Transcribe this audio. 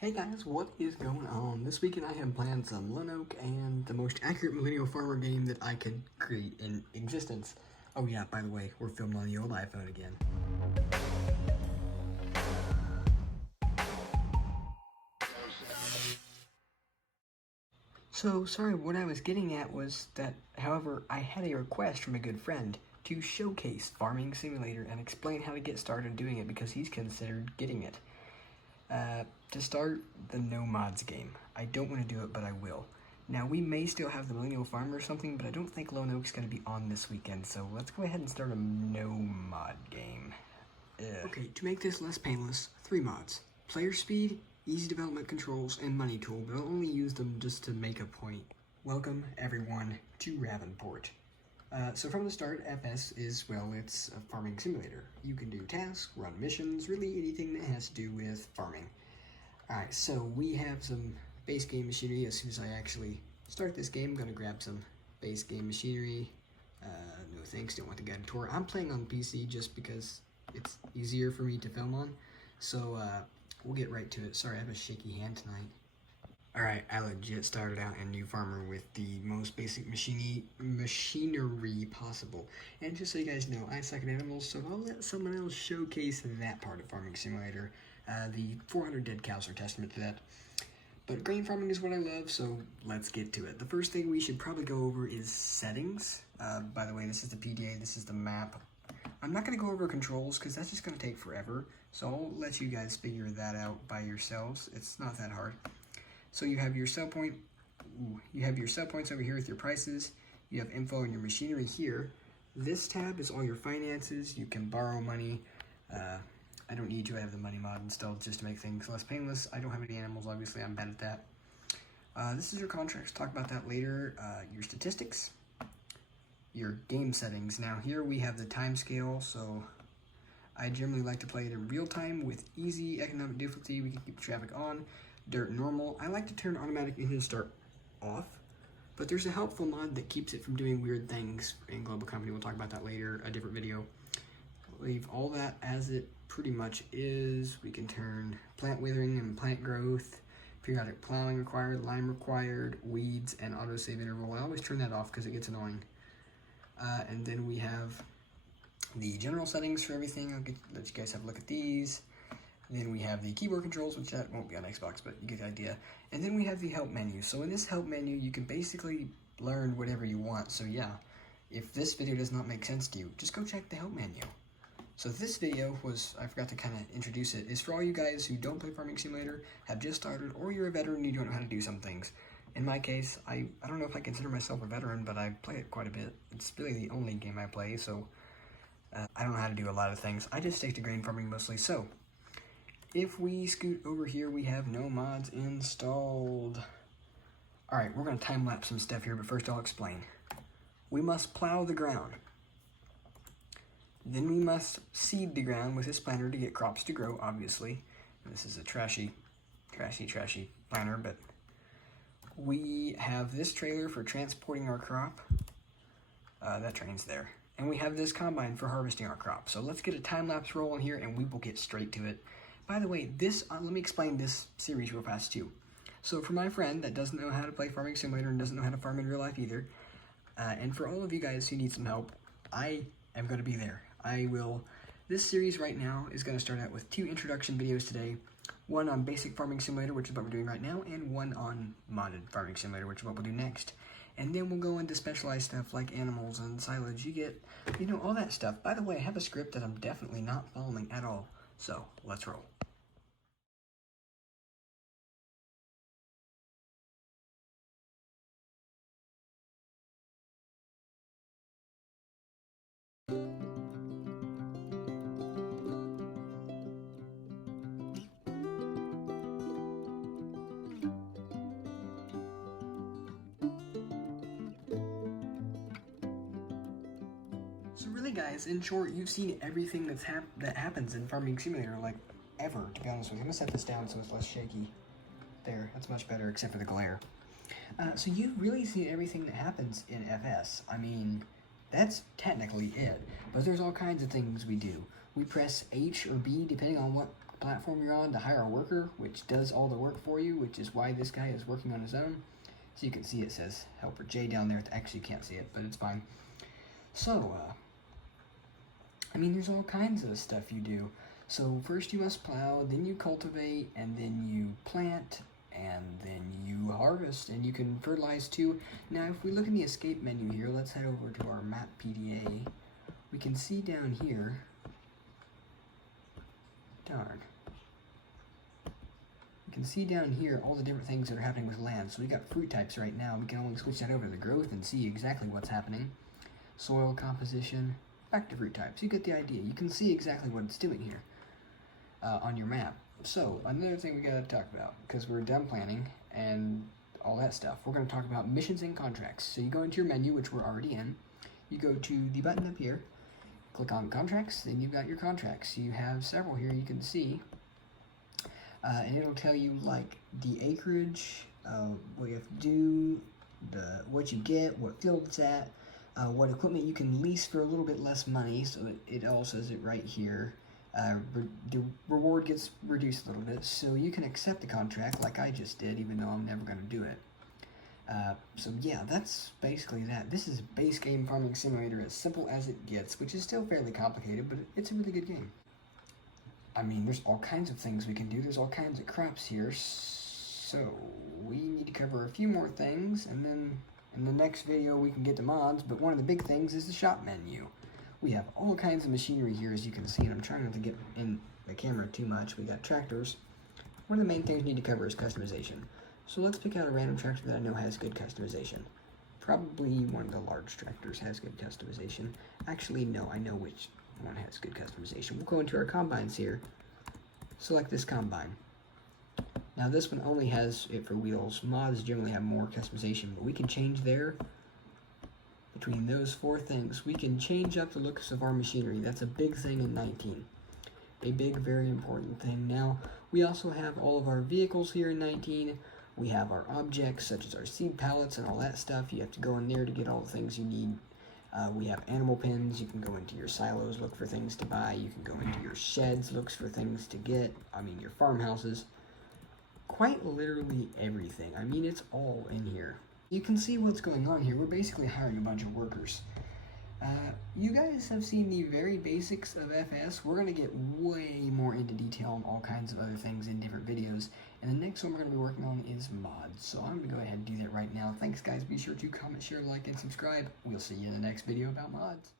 Hey guys, what is going on? This weekend I have planned some Lone Oak and the most accurate millennial farmer game that I could create in existence. Oh yeah, by the way, we're filming on the old iPhone again. So, sorry, what I was getting at was that, however, I had a request from a good friend to showcase Farming Simulator and explain how to get started doing it because he's considered getting it. To start the No Mods game. I don't want to do it, but I will. Now, we may still have the Millennial Farmer or something, but I don't think Lone Oak's going to be on this weekend, so let's go ahead and start a No Mod game. Okay, to make this less painless, 3 mods. Player speed, easy development controls, and money tool, but I'll only use them just to make a point. Welcome, everyone, to Ravenport. So from the start, FS is, well, it's a farming simulator. You can do tasks, run missions, really anything that has to do with farming. Alright, so we have some base game machinery. As soon as I actually start this game, I'm going to grab some base game machinery. No thanks, don't want the guided tour. I'm playing on PC just because it's easier for me to film on. So we'll get right to it. Sorry, I have a shaky hand tonight. Alright, I legit started out in New Farmer with the most basic machinery possible. And just so you guys know, I suck at animals, so I'll let someone else showcase that part of Farming Simulator. The 400 dead cows are testament to that. But grain farming is what I love, so let's get to it. The first thing we should probably go over is settings. By the way, this is the PDA, this is the map. I'm not going to go over controls because that's just going to take forever, so I'll let you guys figure that out by yourselves. It's not that hard. So you have your sell point. You have your sell points over here with your prices. You have info on your machinery here. This tab is all your finances. You can borrow money. I don't need to. I have the money mod installed just to make things less painless. I don't have any animals, obviously. I'm bad at that. This is your contracts. Talk about that later. Your statistics. Your game settings. Now here we have the time scale. So I generally like to play it in real time with easy economic difficulty. We can keep the traffic on. Dirt normal. I like to turn automatic engine start off, but there's a helpful mod that keeps it from doing weird things in Global Company. We'll talk about that later, a different video. Leave all that as it pretty much is. We can turn plant withering and plant growth, periodic plowing required, lime required, weeds, and autosave interval. I always turn that off because it gets annoying. And then we have the general settings for everything. I'll let you guys have a look at these. Then we have the keyboard controls, which that won't be on Xbox, but you get the idea. And then we have the help menu. So in this help menu, you can basically learn whatever you want. So yeah, if this video does not make sense to you, just go check the help menu. So this video was, I forgot to kind of introduce it, is for all you guys who don't play Farming Simulator, have just started, or you're a veteran and you don't know how to do some things. In my case, I don't know if I consider myself a veteran, but I play it quite a bit. It's really the only game I play, so I don't know how to do a lot of things. I just stick to grain farming mostly. So if we scoot over here, we have no mods installed. Alright, we're going to time-lapse some stuff here, but first I'll explain. We must plow the ground. Then we must seed the ground with this planter to get crops to grow, obviously. And this is a trashy planter, but we have this trailer for transporting our crop. That train's there. And we have this combine for harvesting our crop. So let's get a time-lapse roll in here and we will get straight to it. By the way, let me explain this series real fast too. So for my friend that doesn't know how to play Farming Simulator and doesn't know how to farm in real life either, and for all of you guys who need some help, I am going to be there. This series right now is going to start out with 2 introduction videos today. One on basic Farming Simulator, which is what we're doing right now, and one on modded Farming Simulator, which is what we'll do next. And then we'll go into specialized stuff like animals and silage. You get, all that stuff. By the way, I have a script that I'm definitely not following at all. So, let's roll. So really guys, in short, you've seen everything that happens in Farming Simulator, like, ever, to be honest with you. I'm going to set this down so it's less shaky. There, that's much better, except for the glare. So you've really seen everything that happens in FS. I mean, that's technically it. But there's all kinds of things we do. We press H or B depending on what platform you're on to hire a worker, which does all the work for you, which is why this guy is working on his own. So you can see it says Helper J down there. Actually, you can't see it, but it's fine. So, I mean, there's all kinds of stuff you do. So first you must plow, then you cultivate, and then you plant, and then you harvest, and you can fertilize too. Now, if we look in the escape menu here, let's head over to our map PDA. We can see down here, darn. You can see down here all the different things that are happening with land. So we got fruit types right now. We can only switch that over to the growth and see exactly what's happening. Soil composition, back to fruit types. You get the idea. You can see exactly what it's doing here on your map. So another thing we gotta talk about, because we're done planning and all that stuff, we're gonna talk about missions and contracts. So you go into your menu, which we're already in. You go to the button up here, click on contracts, then you've got your contracts. You have several here you can see. And it'll tell you like the acreage, what you have to do, what you get, what field it's at, what equipment you can lease for a little bit less money, so that it all says it right here. The reward gets reduced a little bit, so you can accept the contract like I just did, even though I'm never going to do it. So yeah, that's basically that. This is base game farming simulator as simple as it gets, which is still fairly complicated, but it's a really good game. I mean, there's all kinds of things we can do. There's all kinds of crops here, so we need to cover a few more things, and then in the next video we can get to mods, but one of the big things is the shop menu. We have all kinds of machinery here, as you can see, and I'm trying not to get in the camera too much. We got tractors. One of the main things we need to cover is customization. So let's pick out a random tractor that I know has good customization. Probably one of the large tractors has good customization. Actually, no, I know which one has good customization. We'll go into our combines here, select this combine. Now this one only has it for wheels. Mods generally have more customization, but we can change there. Between those four things, we can change up the looks of our machinery. That's a big thing in 19. A big, very important thing. Now, we also have all of our vehicles here in 19. We have our objects, such as our seed pallets and all that stuff. You have to go in there to get all the things you need. We have animal pens. You can go into your silos, look for things to buy. You can go into your sheds, look for things to get. I mean, your farmhouses. Quite literally everything. I mean, it's all in here. You can see what's going on here. We're basically hiring a bunch of workers. You guys have seen the very basics of FS. We're going to get way more into detail on all kinds of other things in different videos. And the next one we're going to be working on is mods. So I'm going to go ahead and do that right now. Thanks, guys. Be sure to comment, share, like, and subscribe. We'll see you in the next video about mods.